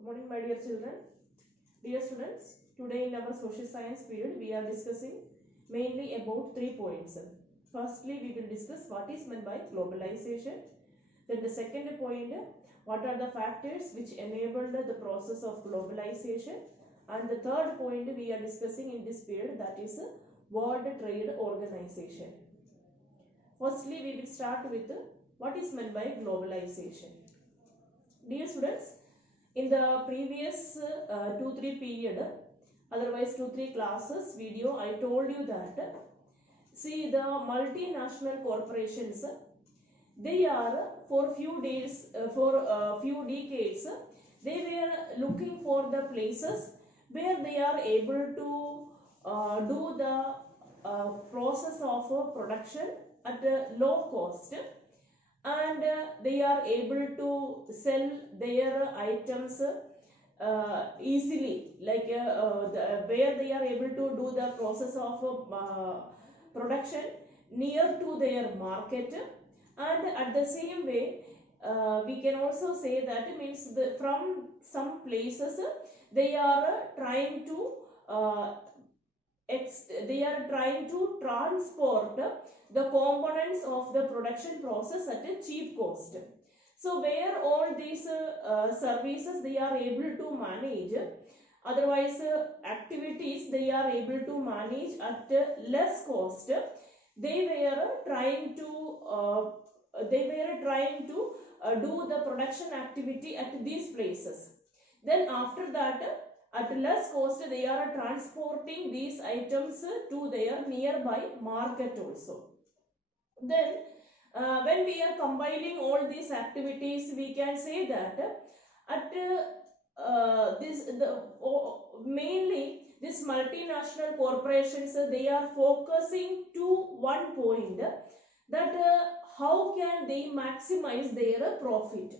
Good morning, my dear children. Dear students, today in our social science period, we are discussing mainly about 3 points. Firstly, we will discuss what is meant by globalization. Then the second point, what are the factors which enabled the process of globalization. And the third point we are discussing in this period, that is World Trade Organization. Firstly, we will start with what is meant by globalization. Dear students, in the previous 2-3 period, otherwise 2-3 classes video, I told you that see the multinational corporations, they are for few days, few decades, they were looking for the places where they are able to do the process of production at a low cost, and they are able to sell their items easily, like where they are able to do the process of production near to their market. And at the same way, we can also say that means from some places they are trying to transport the components of the production process at a cheap cost. So where all these services they are able to manage, otherwise activities they are able to manage at less cost, they were trying to do the production activity at these places. Then after that, at less cost, they are transporting these items to their nearby market also. Then when we are combining all these activities, we can say that at mainly these multinational corporations, they are focusing to one point, that how can they maximize their profit.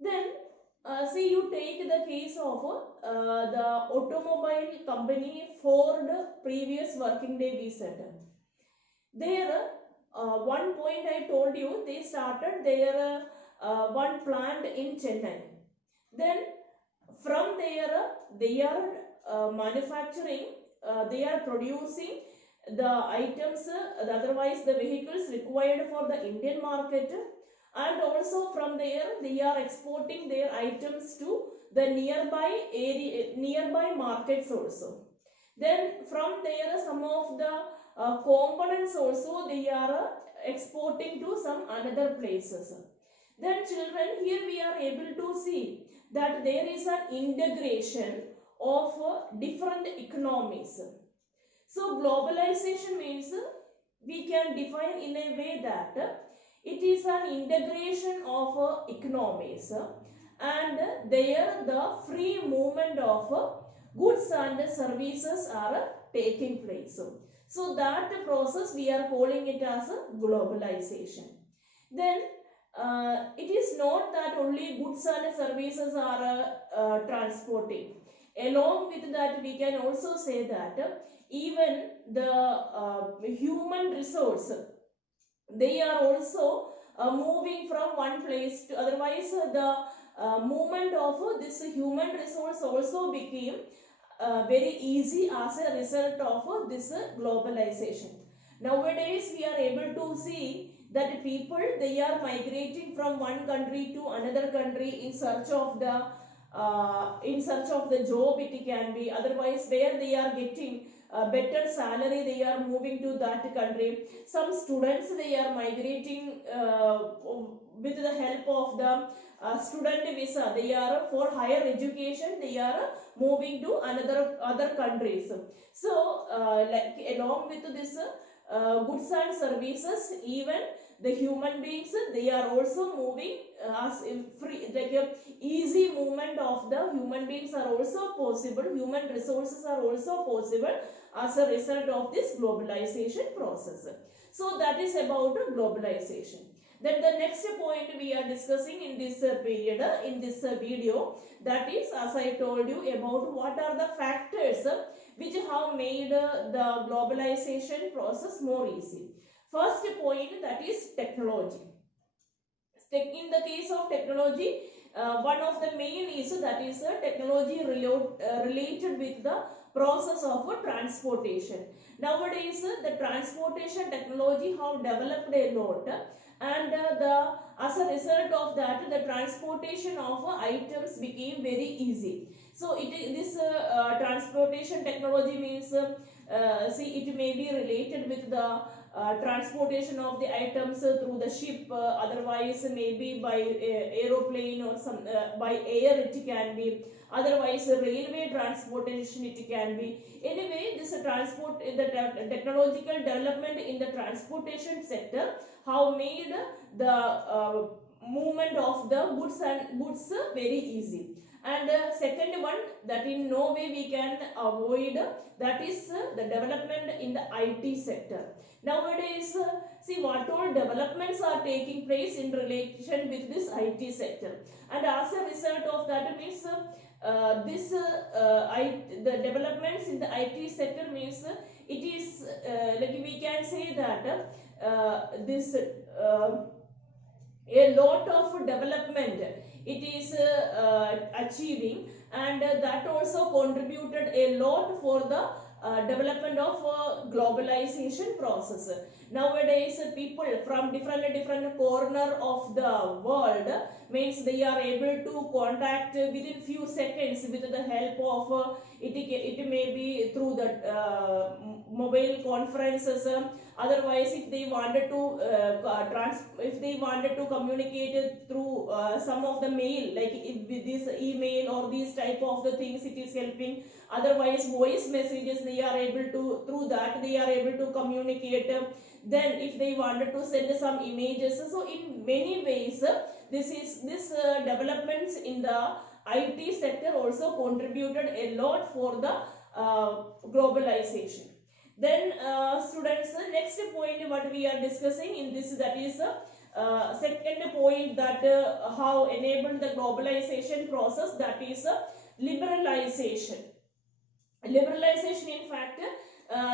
Then see, you take the case of the automobile company Ford. Previous working day we said there, one point I told you, they started their one plant in Chennai. Then from there they are manufacturing, they are producing the items, otherwise the vehicles required for the Indian market, and also from there they are exporting their items to the nearby markets also. Then from there some of the components also they are exporting to some another places. Then children, here we are able to see that there is an integration of different economies. So globalization means we can define in a way that it is an integration of economies, and there the free movement of goods and services are taking place. So that process we are calling it as globalization. Then it is not that only goods and services are transporting. Along with that, we can also say that even the human resource, they are also moving from one place to otherwise. The movement of this human resource also became very easy as a result of this globalization. Nowadays we are able to see that people, they are migrating from one country to another country in search of the job, it can be, otherwise where they are getting better salary, they are moving to that country. Some students, they are migrating with the help of the student visa, they are for higher education, they are moving to other countries. So like along with this goods and services, even the human beings, they are also moving as free, like a easy movement of the human beings are also possible, human resources are also possible as a result of this globalization process. So that is about globalization. Then the next point we are discussing in this period, in this video, that is, as I told you, about what are the factors which have made the globalization process more easy. First point, that is technology. In the case of technology, one of the main is that is technology related with the process of transportation. Nowadays the transportation technology have developed a lot, and the as a result of that the transportation of items became very easy. So this transportation technology means see, it may be related with the transportation of the items through the ship, otherwise maybe by aeroplane or some by air it can be, otherwise railway transportation it can be. Anyway, this transport, the technological development in the transportation sector have made the movement of the goods very easy. And second one that in no way we can avoid, that is the development in the IT sector. Nowadays, see what all developments are taking place in relation with this IT sector, and as a result of that means the developments in the IT sector means it is like we can say that this a lot of development it is achieving, and that also contributed a lot for the development of globalization process. Nowadays people from different corner of the world means they are able to contact within few seconds with the help of it may be through the mobile conferences. Otherwise, if they wanted to if they wanted to communicate through some of the mail, like if with this email or these type of the things, it is helping. Otherwise, voice messages they are able to, through that they are able to communicate. Then if they wanted to send some images, so in many ways this developments in the IT sector also contributed a lot for the globalization. Then students, next point what we are discussing in this, that is second point, that how enabled the globalization process, that is liberalization. Liberalization, in fact,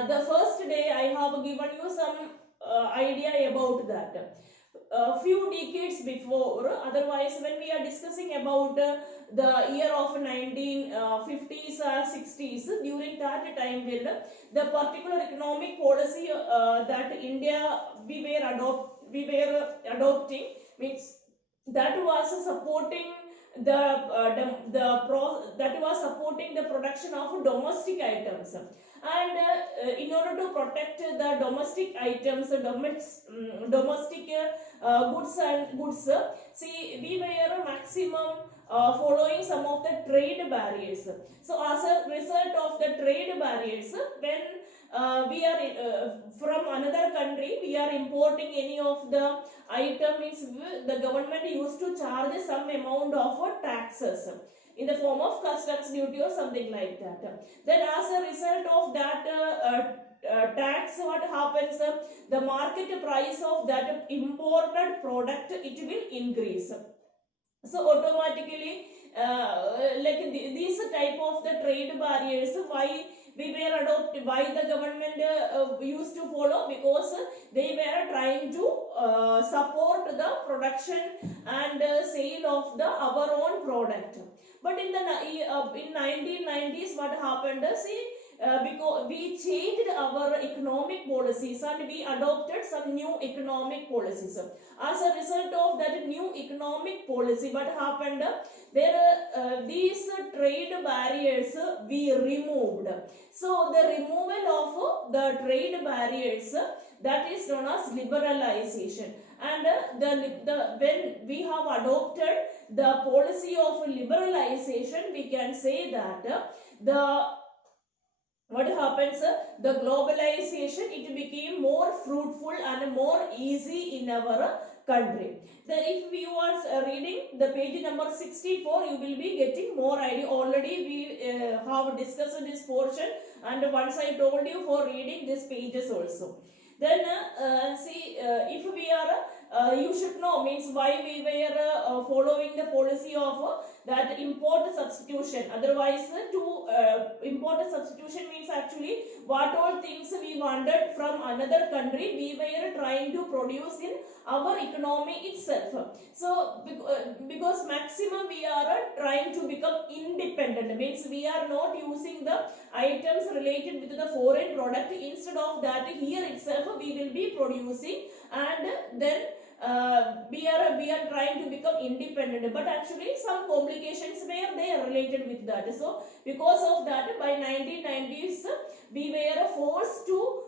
the first day I have given you some idea about that. A few decades before, otherwise when we are discussing about the year of 1950s or 60s, during that time period, the particular economic policy that India we were adopting means that was supporting that was supporting the production of domestic items, and in order to protect the domestic items, domestic goods, see, we were maximum following some of the trade barriers. So as a result of the trade barriers, when we are from another country, we are importing any of the item, means the government used to charge some amount of taxes in the form of customs duty or something like that. Then as a result of that tax, what happens, the market price of that imported product, it will increase. So automatically like these type of the trade barriers, why we were adopted, why the government used to follow, because they were trying to support the production and sale of the our own product. But in the in 1990s, what happened, see, because we changed our economic policies and we adopted some new economic policies. As a result of that new economic policy, what happened, there these trade barriers we removed. So the removal of the trade barriers, that is known as liberalization. And when we have adopted the policy of liberalization, we can say that what happens, the globalization, it became more fruitful and more easy in our country. Then if you are reading the page number 64, you will be getting more idea. Already we have discussed this portion, and once I told you for reading these pages also. Then see, if we are you should know means why we were following the policy of that import substitution. Otherwise, to import substitution means actually what all things we wanted from another country we were trying to produce in our economy itself. So because maximum we are trying to become independent, means we are not using the items related with the foreign product. Instead of that, here itself we will be producing, and then we are trying to become independent. But actually some complications were there related with that. So because of that, by 1990s we were forced to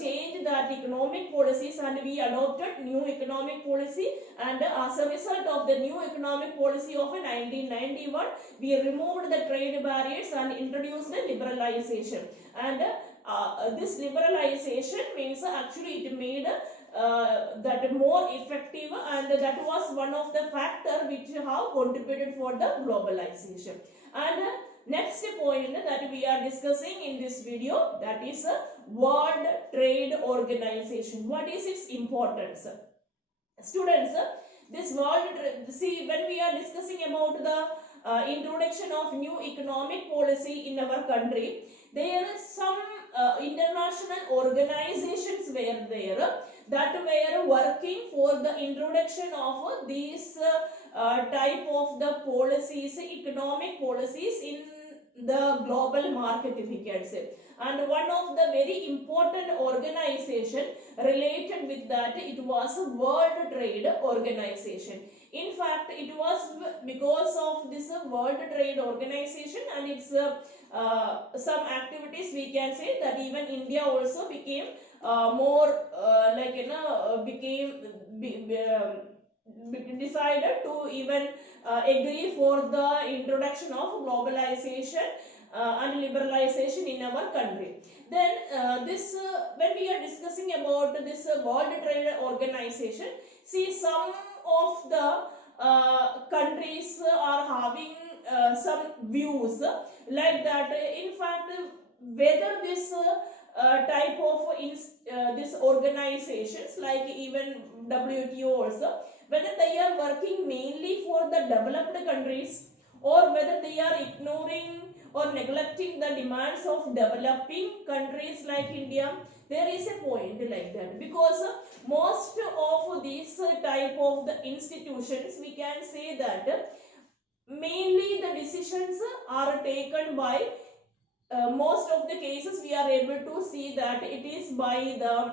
change that economic policies, and we adopted new economic policy. And as a result of the new economic policy of 1991, we removed the trade barriers and introduced the liberalization. And this liberalization means actually it made that more effective, and that was one of the factor which have contributed for the globalization. And next point that we are discussing in this video, that is World Trade Organization. What is its importance? Students, this world, see, when we are discussing about the introduction of new economic policy in our country, there is some international organizations were there that were working for the introduction of these type of the policies, economic policies in the global market, if we can say. And one of the very important organization related with that, it was World Trade Organization. In fact, it was because of this World Trade Organization and its some activities, we can say that even India also became more decided to even agree for the introduction of globalization and liberalization in our country. Then this when we are discussing about this World Trade Organization, see, some of the countries are having some views like that. In fact, whether this type of this organizations like even WTO also, whether they are working mainly for the developed countries, or whether they are ignoring or neglecting the demands of developing countries like India, there is a point like that. Because most of these type of the institutions, we can say that mainly the decisions are taken by most of the cases we are able to see that it is by the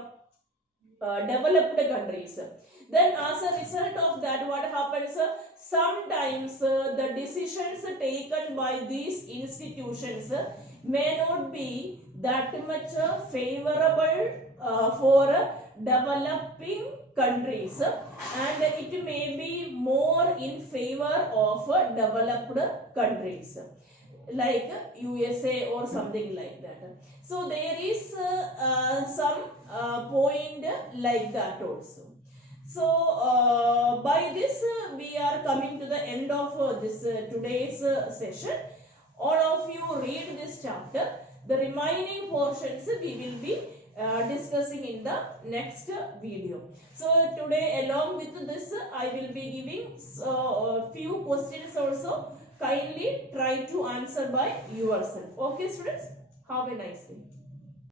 developed countries. Then as a result of that, what happens, sometimes the decisions taken by these institutions may not be that much favorable for developing countries, and it may be more in favor of developed countries like USA or something like that. So there is some point like that also. So by this we are coming to the end of this today's session. All of you read this chapter. The remaining portions we will be discussing in the next video. So today, along with this, I will be giving few questions also. Kindly try to answer by yourself. Okay, students? Have a nice day.